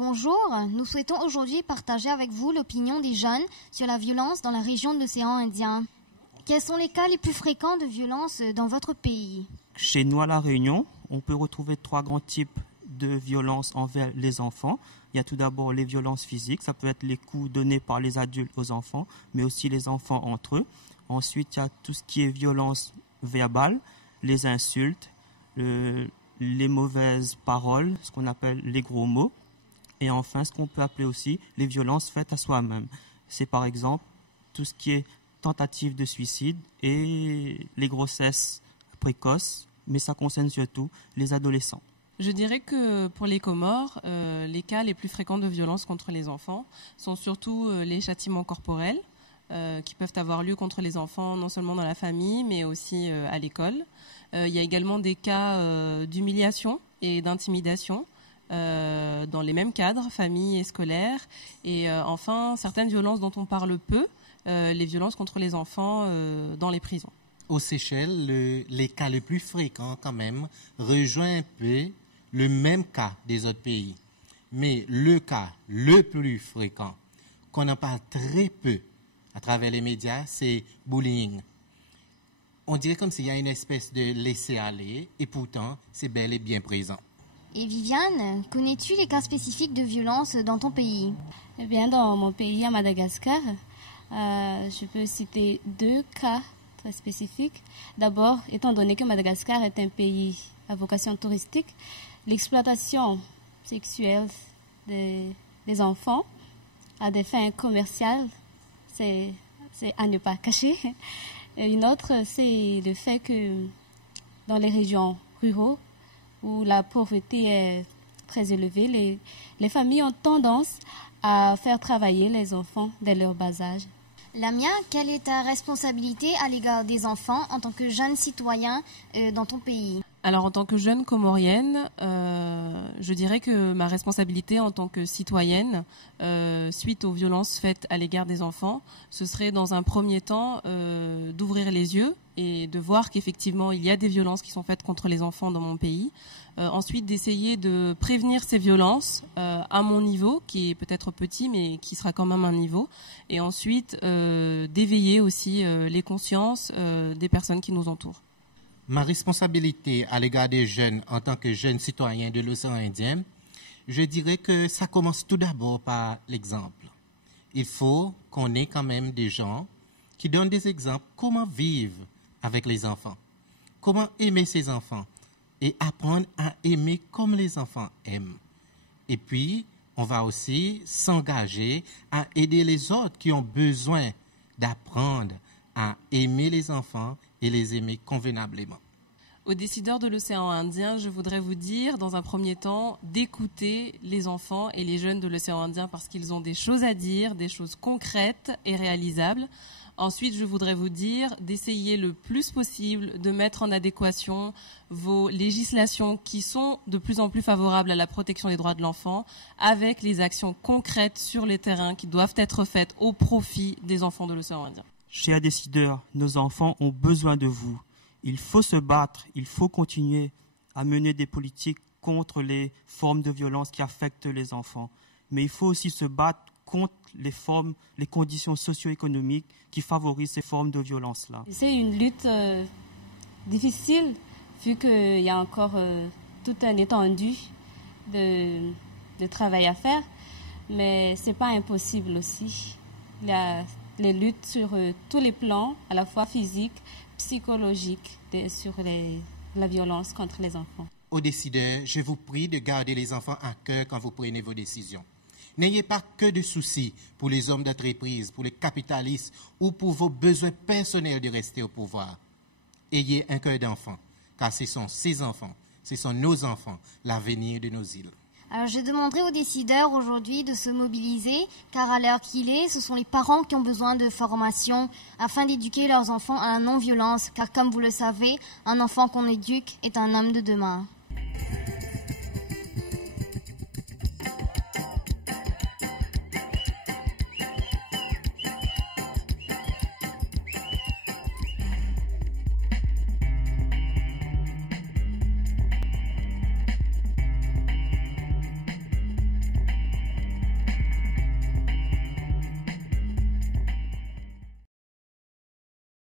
Bonjour, nous souhaitons aujourd'hui partager avec vous l'opinion des jeunes sur la violence dans la région de l'océan Indien. Quels sont les cas les plus fréquents de violence dans votre pays? Chez nous à La Réunion, on peut retrouver 3 grands types de violences envers les enfants. Il y a tout d'abord les violences physiques, ça peut être les coups donnés par les adultes aux enfants, mais aussi les enfants entre eux. Ensuite, il y a tout ce qui est violence verbale, les insultes, les mauvaises paroles, ce qu'on appelle les gros mots. Et enfin, ce qu'on peut appeler aussi les violences faites à soi-même. C'est par exemple tout ce qui est tentative de suicide et les grossesses précoces, mais ça concerne surtout les adolescents. Je dirais que pour les Comores, les cas les plus fréquents de violence contre les enfants sont surtout les châtiments corporels qui peuvent avoir lieu contre les enfants non seulement dans la famille mais aussi à l'école. Il y a également des cas d'humiliation et d'intimidation dans les mêmes cadres, famille et scolaire. Et enfin, certaines violences dont on parle peu, les violences contre les enfants dans les prisons. Aux Seychelles, les cas les plus fréquents quand même rejoignent un peu le même cas des autres pays. Mais le cas le plus fréquent, qu'on en parle très peu à travers les médias, c'est bullying. On dirait comme s'il y a une espèce de laisser-aller, et pourtant, c'est bel et bien présent. Et Viviane, connais-tu les cas spécifiques de violence dans ton pays? Eh bien, dans mon pays, à Madagascar, je peux citer 2 cas très spécifiques. D'abord, étant donné que Madagascar est un pays à vocation touristique, l'exploitation sexuelle des enfants à des fins commerciales, c'est à ne pas cacher. Et une autre, c'est le fait que dans les régions rurales, où la pauvreté est très élevée, les familles ont tendance à faire travailler les enfants dès leur bas âge. Lamia, quelle est ta responsabilité à l'égard des enfants en tant que jeune citoyen dans ton pays? Alors en tant que jeune comorienne, je dirais que ma responsabilité en tant que citoyenne, suite aux violences faites à l'égard des enfants, ce serait dans un premier temps d'ouvrir les yeux et de voir qu'effectivement il y a des violences qui sont faites contre les enfants dans mon pays. Ensuite d'essayer de prévenir ces violences à mon niveau, qui est peut-être petit mais qui sera quand même un niveau. Et ensuite d'éveiller aussi les consciences des personnes qui nous entourent. Ma responsabilité à l'égard des jeunes en tant que jeune citoyen de l'océan Indien, je dirais que ça commence tout d'abord par l'exemple. Il faut qu'on ait quand même des gens qui donnent des exemples comment vivre avec les enfants, comment aimer ses enfants et apprendre à aimer comme les enfants aiment. Et puis, on va aussi s'engager à aider les autres qui ont besoin d'apprendre à aimer les enfants et les aimer convenablement. Aux décideurs de l'océan Indien, je voudrais vous dire, dans un premier temps, d'écouter les enfants et les jeunes de l'océan Indien parce qu'ils ont des choses à dire, des choses concrètes et réalisables. Ensuite, je voudrais vous dire d'essayer le plus possible de mettre en adéquation vos législations qui sont de plus en plus favorables à la protection des droits de l'enfant avec les actions concrètes sur les terrains qui doivent être faites au profit des enfants de l'océan Indien. Chers décideurs, nos enfants ont besoin de vous. Il faut se battre, il faut continuer à mener des politiques contre les formes de violence qui affectent les enfants. Mais il faut aussi se battre contre les conditions socio-économiques qui favorisent ces formes de violence-là. C'est une lutte difficile, vu qu'il y a encore tout un étendu de travail à faire, mais ce n'est pas impossible aussi. Il y a les luttes sur tous les plans, à la fois physique, psychologique, sur la violence contre les enfants. Aux décideurs, je vous prie de garder les enfants à cœur quand vous prenez vos décisions. N'ayez pas que de soucis pour les hommes d'entreprise, pour les capitalistes ou pour vos besoins personnels de rester au pouvoir. Ayez un cœur d'enfant, car ce sont ces enfants, ce sont nos enfants, l'avenir de nos îles. Alors je demanderai aux décideurs aujourd'hui de se mobiliser, car à l'heure qu'il est, ce sont les parents qui ont besoin de formation afin d'éduquer leurs enfants à la non-violence, car comme vous le savez, un enfant qu'on éduque est un homme de demain.